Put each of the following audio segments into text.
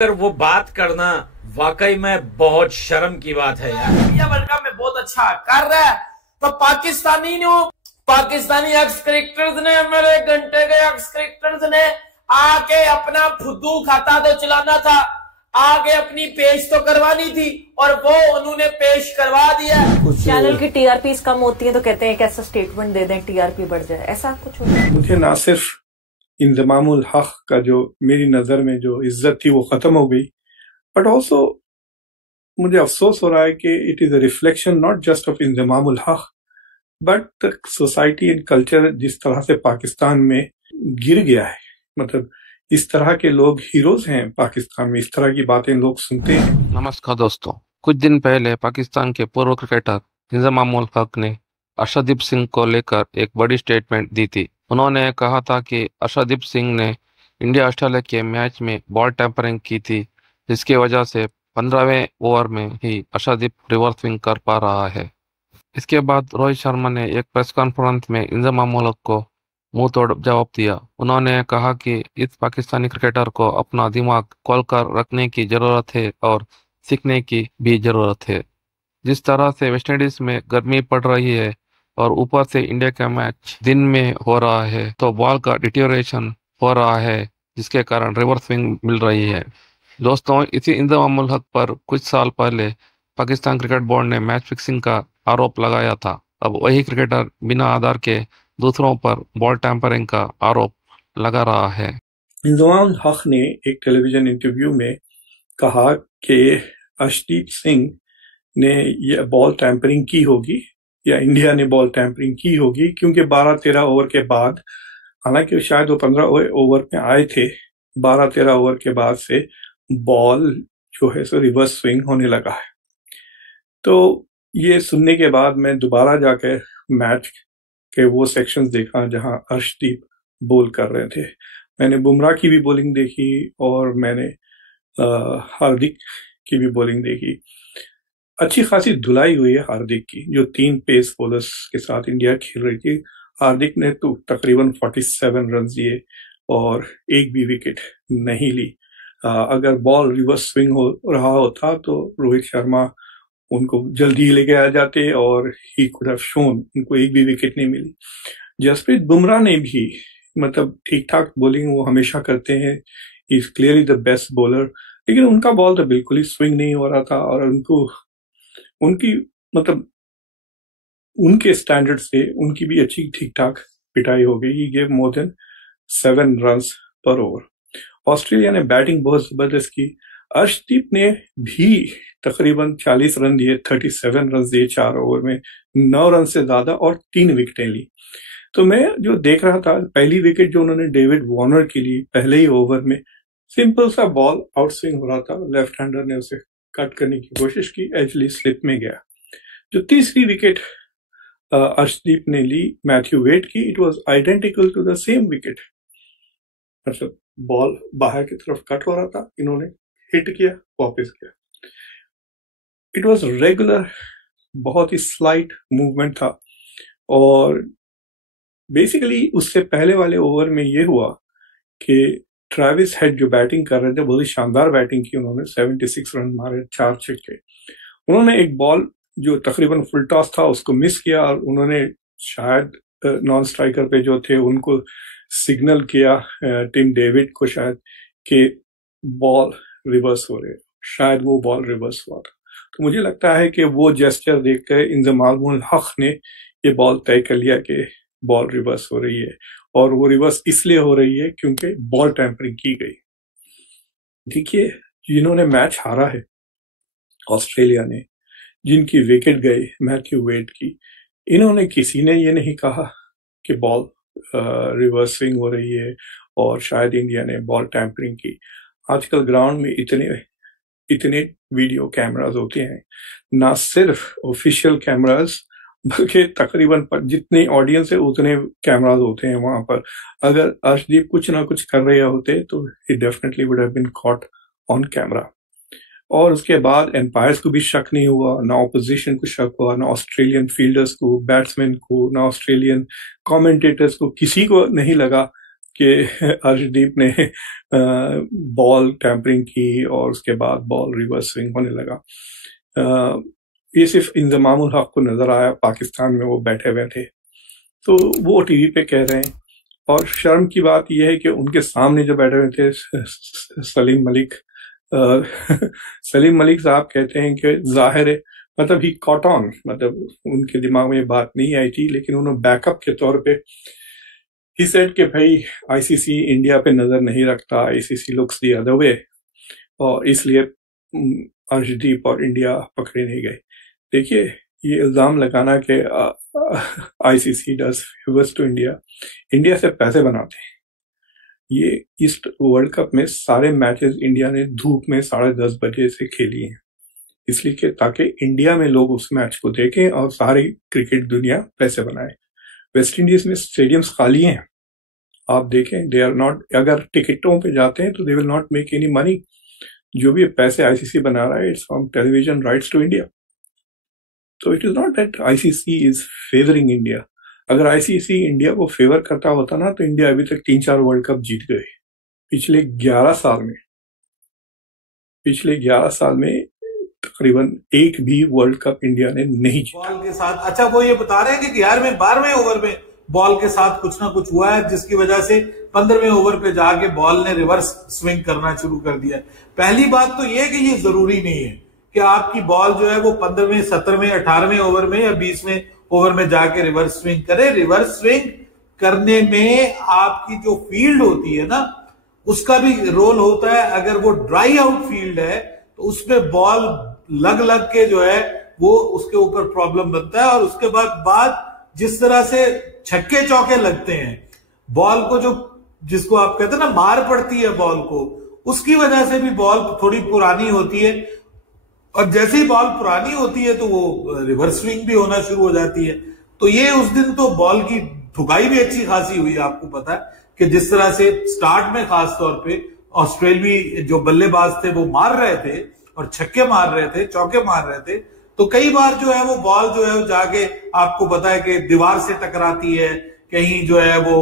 अगर वो बात करना वाकई में बहुत शर्म की बात है यार। इंडिया वर्ल्ड कप में बहुत अच्छा कर रहा है, तो पाकिस्तानी एक्स क्रिकेटर्स ने, मेरे घंटे के एक्स क्रिकेटर्स ने आके अपना फुद्दू खाता तो चलाना था, आगे अपनी पेश तो करवानी थी और वो उन्होंने पेश करवा दिया। चैनल की टीआरपी कम होती है तो कहते हैं एक ऐसा स्टेटमेंट दे दें टीआरपी बढ़ जाए, ऐसा कुछ होता है? मुझे ना सिर्फ इंजमामुल हक का जो मेरी नजर में जो इज्जत थी वो खत्म हो गई, बट ऑल्सो मुझे अफसोस हो रहा है कि it is a reflection not just of Inzamamul Haq but the society and culture जिस तरह से पाकिस्तान में गिर गया है। मतलब इस तरह के लोग हीरोज हैं पाकिस्तान में, इस तरह की बातें लोग सुनते हैं। नमस्कार दोस्तों, कुछ दिन पहले पाकिस्तान के पूर्व क्रिकेटर इंजमामुल हक ने अर्शदीप सिंह को लेकर एक बड़ी स्टेटमेंट दी थी। उन्होंने कहा था कि अर्शदीप सिंह ने इंडिया ऑस्ट्रेलिया के मैच में बॉल टैंपरिंग की थी, जिसकी वजह से 15वें ओवर में ही अर्शदीप रिवर्स स्विंग कर पा रहा है। इसके बाद रोहित शर्मा ने एक प्रेस कॉन्फ्रेंस में इंजमामुल हक को मुंह तोड़ जवाब दिया। उन्होंने कहा कि इस पाकिस्तानी क्रिकेटर को अपना दिमाग खोलकर रखने की जरूरत है और सीखने की भी जरूरत है। जिस तरह से वेस्टइंडीज में गर्मी पड़ रही है और ऊपर से इंडिया का मैच दिन में हो रहा है, तो बॉल का डिटेरियोरेशन हो रहा है, जिसके कारण रिवर्स स्विंग मिल रही है। दोस्तों, इसी इंजमामुल हक पर कुछ साल पहले पाकिस्तान क्रिकेट बोर्ड ने मैच फिक्सिंग का आरोप लगाया था। अब वही क्रिकेटर बिना आधार के दूसरों पर बॉल टैंपरिंग का आरोप लगा रहा है। इंजमामुल हक ने एक टेलीविजन इंटरव्यू में कहा कि अर्शदीप सिंह ने ये बॉल टैंपरिंग की होगी या इंडिया ने बॉल टैंपरिंग की होगी, क्योंकि 12-13 ओवर के बाद, हालांकि शायद वो 15 ओवर में आए थे, 12-13 ओवर के बाद से बॉल जो है सो रिवर्स स्विंग होने लगा है। तो ये सुनने के बाद मैं दोबारा जाकर मैच के वो सेक्शंस देखा जहां अर्शदीप बॉल कर रहे थे। मैंने बुमराह की भी बॉलिंग देखी और मैंने हार्दिक की भी बॉलिंग देखी। अच्छी खासी धुलाई हुई है हार्दिक की, जो 3 पेस बॉलर्स के साथ इंडिया खेल रही थी। हार्दिक ने तो तकरीबन 47 रन दिए और एक भी विकेट नहीं ली। अगर बॉल रिवर्स स्विंग हो रहा होता तो रोहित शर्मा उनको जल्दी लेके आ जाते और ही कुड हैव शोन, उनको एक भी विकेट नहीं मिली। जसप्रीत बुमराह ने भी मतलब ठीक ठाक बॉलिंग वो हमेशा करते हैं, is clearly the best bowler, लेकिन उनका बॉल तो बिल्कुल ही स्विंग नहीं हो रहा था और उनकी मतलब उनके स्टैंडर्ड से उनकी भी अच्छी ठीक ठाक पिटाई हो गई। He gave more than 7 runs पर ओवर। ऑस्ट्रेलिया ने बैटिंग बहुत जबरदस्त की। अर्शदीप ने भी तकरीबन 40 रन दिए, 37 रन दिए 4 ओवर में, 9 रन से ज्यादा और 3 विकेटें ली। तो मैं जो देख रहा था, पहली विकेट जो उन्होंने डेविड वार्नर की ली पहले ही ओवर में, सिंपल सा बॉल आउट स्विंग हो रहा था, लेफ्ट हैंडर ने उसे कट करने की कोशिश की, एजली स्लिप में गया। जो तीसरी विकेट अर्शदीप ने ली मैथ्यू वेड की, it was identical to the same wicket. मतलब बॉल बाहर की तरफ कट हो रहा था, इन्होंने हिट किया, वापस किया। इट वाज रेगुलर, बहुत ही स्लाइट मूवमेंट था। और बेसिकली उससे पहले वाले ओवर में ये हुआ कि ट्रेविस हेड जो बैटिंग कर रहे थे, बहुत ही शानदार बैटिंग की उन्होंने, 76 रन मारे, 4 छक्के। उन्होंने एक बॉल जो तकरीबन फुल टॉस था उसको मिस किया और उन्होंने शायद नॉन स्ट्राइकर पे जो थे उनको सिग्नल किया, टिम डेविड को शायद, कि बॉल रिवर्स हो रहे, शायद वो बॉल रिवर्स हुआ था। तो मुझे लगता है कि वो जेस्चर देखकर इंजमामुल हक ने ये बॉल तय कर लिया कि बॉल रिवर्स हो रही है, और वो रिवर्स इसलिए हो रही है क्योंकि बॉल टैंपरिंग की गई। देखिए, जिन्होंने मैच हारा है ऑस्ट्रेलिया ने, जिनकी विकेट गई मैथ्यू वेड की, इन्होंने किसी ने ये नहीं कहा कि बॉल रिवर्स स्विंग हो रही है और शायद इंडिया ने बॉल टैंपरिंग की। आजकल ग्राउंड में इतने वीडियो कैमरास होते हैं, ना सिर्फ ऑफिशियल कैमरास बल्कि तकरीबन जितनी ऑडियंस है उतने कैमरास होते हैं वहां पर। अगर अर्शदीप कुछ ना कुछ कर रहे होते तो ही definitely would have been caught on camera. और उसके बाद एम्पायर्स को भी शक नहीं हुआ, ना ऑपोजिशन को शक हुआ, ना ऑस्ट्रेलियन फील्डर्स को, बैट्समैन को, ना ऑस्ट्रेलियन कमेंटेटर्स को, किसी को नहीं लगा कि अर्शदीप ने बॉल टैंपरिंग की और उसके बाद बॉल रिवर्स स्विंग होने लगा। ये सिर्फ इंजमामुल हक को नजर आया, पाकिस्तान में वो बैठे हुए थे तो वो टीवी पे कह रहे हैं। और शर्म की बात यह है कि उनके सामने जो बैठे हुए थे सलीम मलिक सलीम मलिक साहब कहते हैं कि जाहिर है, मतलब ही कॉट ऑन, मतलब उनके दिमाग में ये बात नहीं आई थी, लेकिन उन्होंने बैकअप के तौर पे ही सेड कि भाई आईसीसी इंडिया पे नजर नहीं रखता, ICC looks the other way, और इसलिए अर्शदीप और इंडिया पकड़े नहीं गए। देखिए, ये इल्जाम लगाना कि ICC does favours to India, India से पैसे बनाते हैं। ये इस वर्ल्ड कप में सारे मैचेस इंडिया ने धूप में 10:30 बजे से खेली हैं, इसलिए कि ताकि इंडिया में लोग उस मैच को देखें और सारी क्रिकेट दुनिया पैसे बनाए। वेस्ट इंडीज में स्टेडियम्स खाली हैं, आप देखें, दे आर नॉट, अगर टिकटों पे जाते हैं तो they will not make any money. जो भी पैसे आईसीसी बना रहा है, it's from television rights to India. तो it is not that ICC is favouring India. अगर आईसीसी इंडिया को फेवर करता होता ना तो इंडिया अभी तक 3-4 वर्ल्ड कप जीत गए पिछले 11 साल में। पिछले 11 साल में तकरीबन एक भी वर्ल्ड कप इंडिया ने नहीं जीता। बॉल के साथ, अच्छा वो ये बता रहे हैं कि 12वें ओवर में बॉल के साथ कुछ ना कुछ हुआ है, जिसकी वजह से 15वें ओवर पे जाके बॉल ने रिवर्स स्विंग करना शुरू कर दिया। पहली बात तो ये कि ये जरूरी नहीं है कि आपकी बॉल जो है वो 15वें, 17वें, 18वें ओवर में या 20वें ओवर में जाके रिवर्स स्विंग करे। रिवर्स स्विंग करने में आपकी जो फील्ड होती है ना, उसका भी रोल होता है। अगर वो ड्राई आउट फील्ड है तो उसमें बॉल लग लग के जो है वो उसके ऊपर प्रॉब्लम बनता है। और उसके बाद जिस तरह से छक्के चौके लगते हैं, बॉल को जो, जिसको आप कहते हैं ना, मार पड़ती है बॉल को, उसकी वजह से भी बॉल थोड़ी पुरानी होती है। और जैसे ही बॉल पुरानी होती है तो वो रिवर्स स्विंग भी होना शुरू हो जाती है। तो ये उस दिन तो बॉल की ठुकाई भी अच्छी खासी हुई। आपको पता है कि जिस तरह से स्टार्ट में खास तौर पे ऑस्ट्रेलियाई जो बल्लेबाज थे वो मार रहे थे और छक्के मार रहे थे, चौके मार रहे थे, तो कई बार जो है वो बॉल जो है जाके, आपको पता है कि दीवार से टकराती है, कहीं जो है वो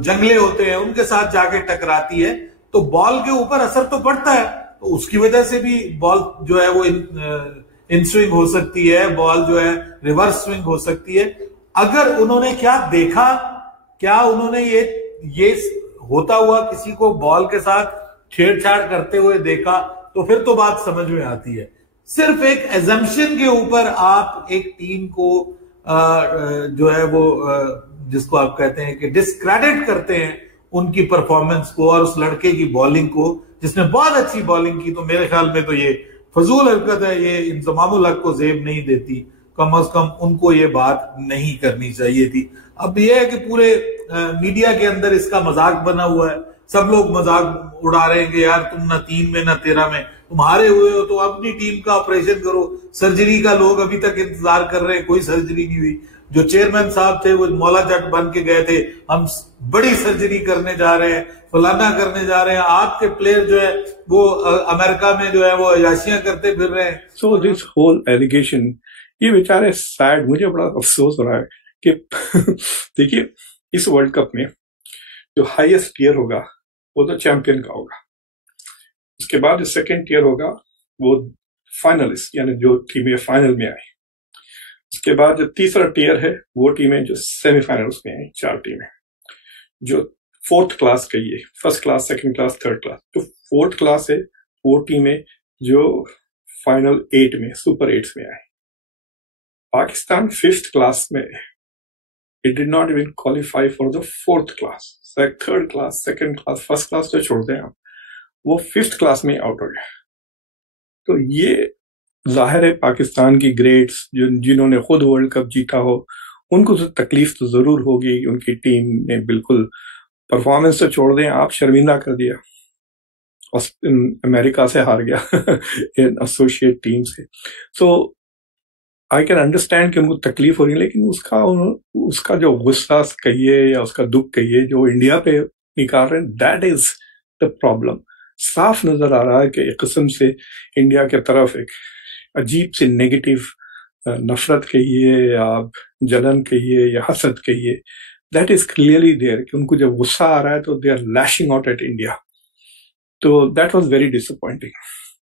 जंगले होते हैं उनके साथ जाके टकराती है, तो बॉल के ऊपर असर तो पड़ता है। तो उसकी वजह से भी बॉल जो है वो इन स्विंग हो सकती है, बॉल जो है रिवर्स स्विंग हो सकती है। अगर उन्होंने क्या देखा, क्या उन्होंने ये होता हुआ किसी को बॉल के साथ छेड़छाड़ करते हुए देखा, तो फिर तो बात समझ में आती है। सिर्फ एक एजम्पशन के ऊपर आप एक टीम को जो है वो जिसको आप कहते हैं कि डिस्क्रेडिट करते हैं उनकी परफॉर्मेंस को और उस लड़के की बॉलिंग को जिसने बहुत अच्छी बॉलिंग की, तो मेरे ख्याल में तो ये फजूल हरकत है। ये इंजमामुल हक को जेब नहीं देती, कम से कम उनको ये बात नहीं करनी चाहिए थी। अब ये है कि पूरे मीडिया के अंदर इसका मजाक बना हुआ है, सब लोग मजाक उड़ा रहे हैं कि यार तुम ना 3 में ना 13 में तुम हारे हुए हो तो अपनी टीम का ऑपरेशन करो। सर्जरी का लोग अभी तक इंतजार कर रहे हैं, कोई सर्जरी नहीं हुई। जो चेयरमैन साहब थे वो मौला जट बन के गए थे, हम बड़ी सर्जरी करने जा रहे हैं, फलाना करने जा रहे हैं। आपके प्लेयर जो है वो अमेरिका में जो है वो अयाशियां करते फिर रहे हैं। सो दिस होल एलिगेशन, ये बेचारे सैड, मुझे बड़ा अफसोस हो रहा है कि देखिए इस वर्ल्ड कप में जो हाईएस्ट टियर होगा वो तो चैंपियन का होगा, उसके बाद जो सेकेंड टियर होगा वो फाइनलिस्ट, यानी जो टीमें फाइनल में आई। उसके बाद जो तीसरा टियर है वो टीमें जो सेमीफाइनल्स में आई, 4 टीमें। जो फोर्थ क्लास कहिए, first class, second class, third class, जो फोर्थ क्लास है वो टीमें जो फाइनल 8 में, सुपर 8 में आए। पाकिस्तान 5th क्लास में, it did not even qualify for the 4th class. Third class, second class, first class तो छोड़ दें आप, वो 5th क्लास में आउट हो गया। तो ये जाहिर है पाकिस्तान की ग्रेट्स जिन्होंने खुद वर्ल्ड कप जीता हो उनको तो तकलीफ तो जरूर होगी। उनकी टीम ने बिल्कुल परफॉर्मेंस तो छोड़ दें, आप शर्मिंदा कर दिया, अमेरिका से हार गया एसोसिएट टीम से। सो आई कैन अंडरस्टैंड कि उनको तकलीफ हो रही है, लेकिन उसका जो गुस्सा कहिए या उसका दुख कहिए जो इंडिया पे निकाल रहे हैं, दैट इज द प्रॉब्लम। साफ नजर आ रहा है कि एक किस्म से इंडिया के तरफ एक अजीब सी नेगेटिव नफरत कहिए या जलन कहिए या हसद कहिए, दैट इज क्लियरली देयर कि उनको जब गुस्सा आ रहा है तो they are lashing out at India. तो दैट वाज वेरी डिसअपॉइंटिंग.